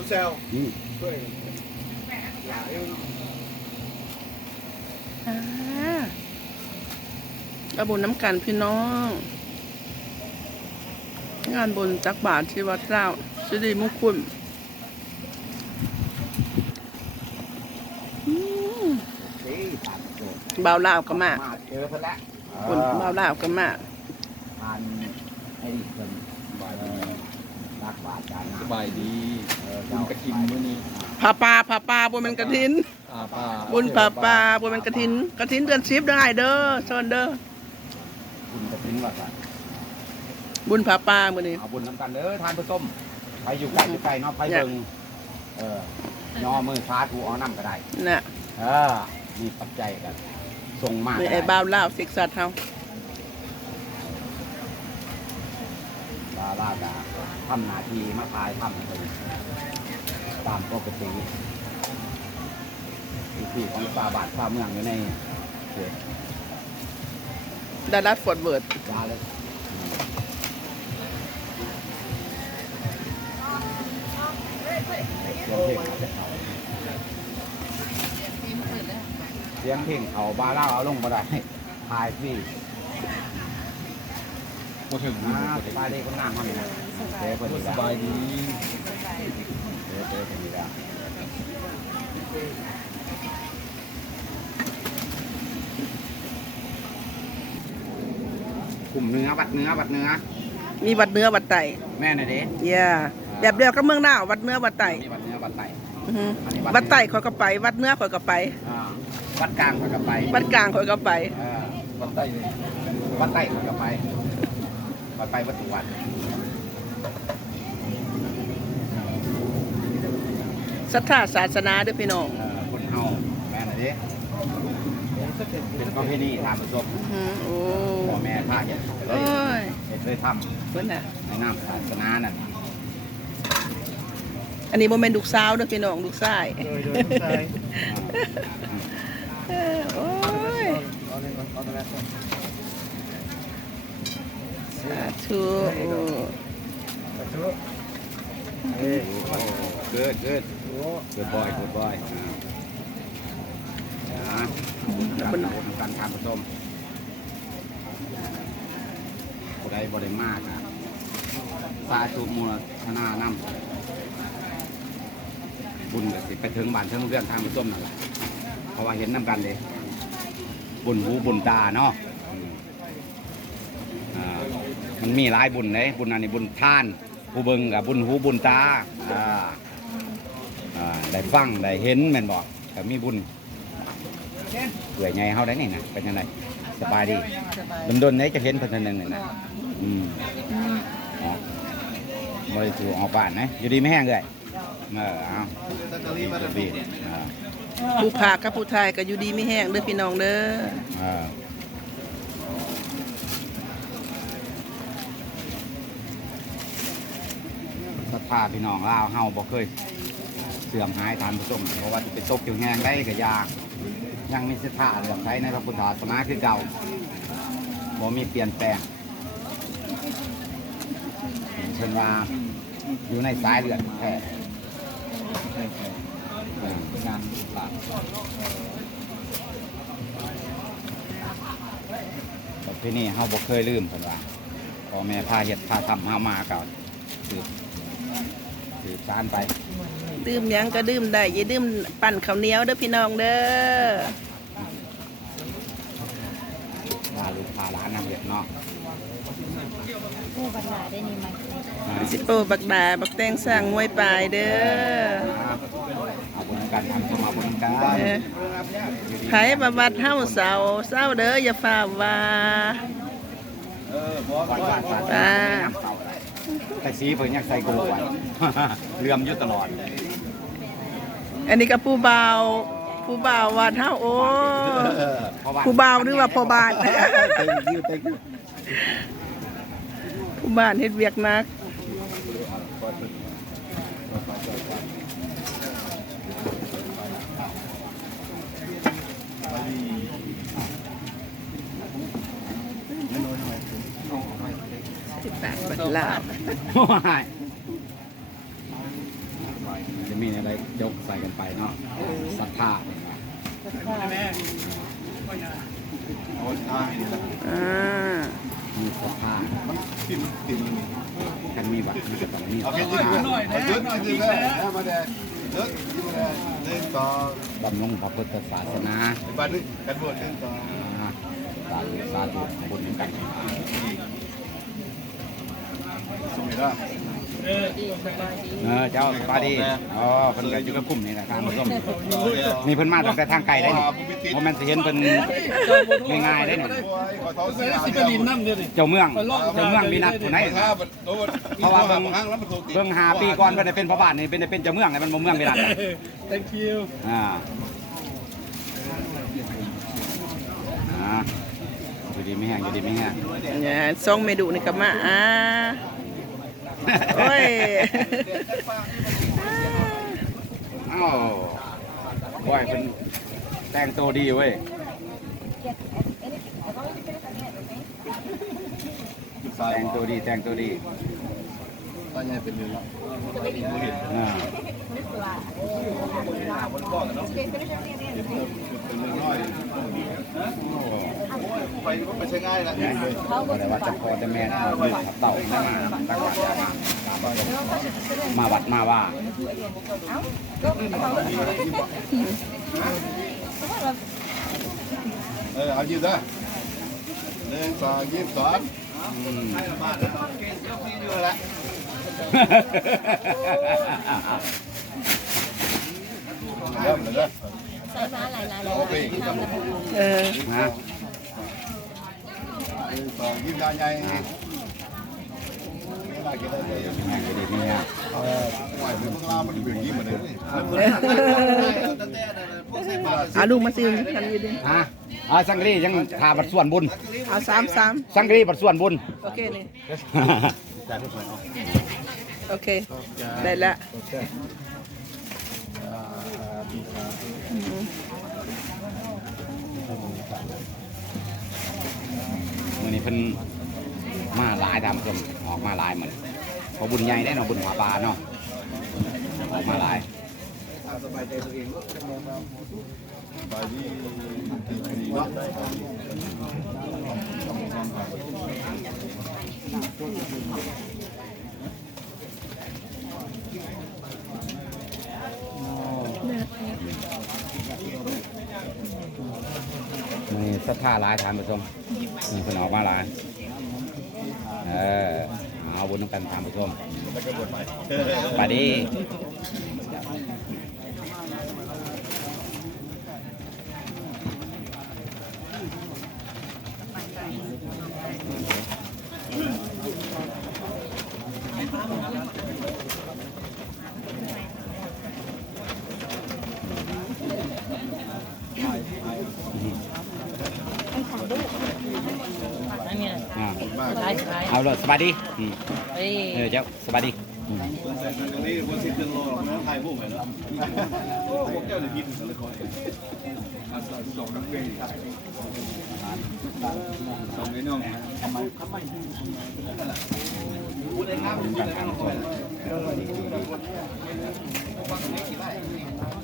ตัวแซวนี่ช่วยหลายอ่าระบุญน้ำกันพี่น้อง งานบุญจักบาทที่วัดเจ้าสิริมงคลอืมนี่ตัดโจทย์เบาวลาวก็มามาเจอเพิ่นแล้วบุญเบาวลาวก็มาทานไอ้นี่เพิ่น สบายดีเออบุญกระถินมื้อนี้ผาปลาผาปลาบุญเป็นกระถินอ่าป้าบุญผาปลาบุญเป็นกระถินกระถินเดือนสิบได้เด้อเชิญเด้อบุญกระถินว่าซั่นบุญผาปลามื้อนี้เอาบุญน้ำกันเด้อทานผู้ชมไปอยู่ใกล้อยู่ไกลเนาะไปเบิ่งเออย่อมือสาธุเอาน้ำก็ได้น่ะเออมีปัจจัยกันส่งมากมีไอ้บ่าวลาวสิกสัตว์เฮา ดาราดาทำหน้าที่มาทายทำเป็นตามปกติวิธีของป่าบาทป่าเมืองอยู่ในเขตดารัสฟอร์ดเวิร์ดยาเลยเสียงเพลงเขาบาเล่าเอาลงมาได้ทายพี่ บ่ถึงบุญอ่าบ่ถึงบายดีคนงามเขานี่นะเจ๊คนนี้สละบายดีเจ๊เจ๊คนนี้ละกลุ่มเนื้อวัดเนื้อวัดเนื้อมีวัดเนื้อวัดไตแม่น่ะเด้เย่แบบเดียวกับเมืองหน้าววัดเนื้อวัดไตมีวัดเนื้อวัดไต อือฮึอันนี้วัด วัดไตข่อยก็ไป วัดเนื้อข่อยก็ไป อ่าวัดกลางเขาก็ไปวัดกลางข่อยก็ไป เออวัดใต้นี่วัดใต้เขาก็ไป วัดไปวัดตุวัดศรัทธาศาสนาเด้วยพี่น้องเออคนเฮาแม่น่ะเด้เป็นประเพณีตามประสบอือฮึโอ้พ่อแม่ท่าเห็ดเลโอ้ยยเห็ดเลยทเพิ่นน่ะำในน้ำศาสนานั่นอันนี้บ่แม่นลูกสาวเด้อพี่น้องลูกชายโดยโดยใช่เออโอ้ย เอาเลยเอาตัวแรกก่อน สาธุสาธุเอ้ยโอ้เกิดเกิดโอ้เกิดบ่อยเกิดบ่อยอ่าการทำการทำผสมผู้ใดบริมากนะสาธุมูลธนาน้ำบุญก็สิไปถึงบ้านถึงเรื่องทางผสมนั่นแหละเพราะว่าเห็นน้ำกันเลย บุญหูบุญตาเนาะ มันมีหลายบุญเลยบุญอันนี้บุญท่าน ผู้เบิ่งกับบุญหูบุญตาอ่าอ่าได้ฟังได้เห็นแม่นบอกแต่มีบุญเปื่อยไงเฮาได้นี่นะเป็นยังไงสบายดีดนๆไหนจะเห็นเพิ่นเทื่อนึงนี่นะอืมอ๋อบ่ได้ถูกออกบ้านนะอยู่ดีไม่แห้งเลยเออเอาตะกะลีมาสแล้วบีอ่าผู้ภาคกับผู้ไทยก็อยู่ดีไม่แห้งเด้อพี่น้องเด้ออ่า ศรัทธาพี่น้องลาวเฮาบ่เคย เสื่อมหายทานผู้ชมเพราะว่าเป็นตกอยู่แหงได้ก็ยากยังมีศรัทธาเรื่องใช้ในพระพุทธศาสนาคือเก่าบ่มีเปลี่ยนแปลงเช่นว่าอยู่ในสายเลือดแท้ใช่ใช่เอองานหลักประเพณีเฮาบ่เคยลืมเพิ่นว่าพ่อแม่พาเฮ็ดพาทำเฮามาเก่าสืบ สืบสานไปดื่มหยังก็ดื่มได้อย่าดื่มปั่นข้าวเหนียวเด้อพี่น้องเด้อว่าลูกพาหลานนำเฮ็ดเนาะผู้ปัญหาได้นี่ไหมอ่าสิโปบักดาบักแตงสร้างมวยปลายเด้อเอาบุญกันทำเข้ามาบุญกันเออไผบำบัดเฮาเสาเศร้าเด้ออย่าฟ้าว่า เออบ่บ่บ่อ่า แต่สีเพิ่นยังใส่โกไว้ เลื่อมอยู่ตลอดอันนี้ก็ผู้บ่าวผู้บ่าวว่าเฮาโอ้เพราะว่าผู้บ่าวหรือว่าพ่อบ้านเต็งยิ้วเต็งผู้บ้านเฮ็ดเวียกหนัก สิบบาทบัดลาวโอ้ยมีอะไรยกใส่กันไปเนาะสัทธาโอ้ยทางนี่แหละอ่ามีสัทธาติมติมกันมีบัตรมีบัตรมีเอาสัแค่ทยืดธาหน่อยนะยืดหน่อยยืดเลยมาแดงยืดยืดมาแดงหนึ่งสองบำรุงพระพุทธศาสนาบ้านนึงกันบวชหนึ่งสองอ่าสาธุสาธุบุญกัน สมัยละ ดีสบายดี เออเจ้าสบายดีอ๋อเพิ่นก็อยู่กับกลุ่มนี่นะทางผู้ชมนี่เพิ่นมาตั้งแต่ทางไกลได้นี่เพราะมันสิเห็นเพิ่นง่ายๆได้นี่ขอท้องเสียสิไปดินน้ำเด้อนี่เจ้าเมืองเจ้าเมืองมีนัดผู้ไหนถ้าโดนเพราะว่าเบิ่งห้างแล้วมันถูกติดเบิ่งหาปีก่อนเพิ่นได้เป็นพ่อบ้านนี่เป็นได้เป็นเจ้าเมืองไงมันบ่เมืองมีนัด thank you อ่าอ่าอยู่ดีไม่แห้งอยู่ดีไม่แห้งเนี่ยส่งเมดูนี่ก็มาอ่า โอ้ยอ้าวบ่อยเป็นแต่งตัวดีเว้ยสายแต่งตัวดีแต่งตัวดีตอนนี้เป็นเดือนละอ่า ไปไปใช้ง่ายละเนี่ยบ่ได้ว่าจะพอจะแม่นเอาลูกเอาเต่านั่นมาตั้งวัดมาวัดมาว่าเออเอายืดได้หนึ่งสองยี่สิบสองอืมเริ่มเลยนะใส่มาหลายหลายหลายโอเคเออนะหนึ่งสองยี่สิบใหญ่ๆไม่ได้กินอะไรเลยแม่งอยู่ดีไม่แห้งเออไหวเพื่อนพวกเรามันเบื่อ ยิ้มมาเลยเอาลูกมาซิมกันอยู่ดิฮะอ่าสังกะรียังทาบัดส่วนบุญเอาสามสามสังกะรีบัดส่วนบุญ โอเคนี่โอเค ได้ละอื มือนี้เพิ่นมาหลายตามชมออกมาหลายเหมือนพอบุญใหญ่ได้เนาะบุญหาปลาเนาะออกมาหลายมีศรัทธาหลายทานผู้ชม มีเพิ่นออกมาหลายเออ เอาบุญนำกันทานผู้ชมไปดีายขายเอาเลยสบายดีอืมเอ้ยเออเจ้าสบายดีอืมนี่คนสิบเดือนรอนะถ่ายพวกไหนแล้วพวกเจ้าจะกินกันเลยคอยอาสาสองนักเรียนสองไอ้น้องบุญนำกันทานผู้ชมดีดีดี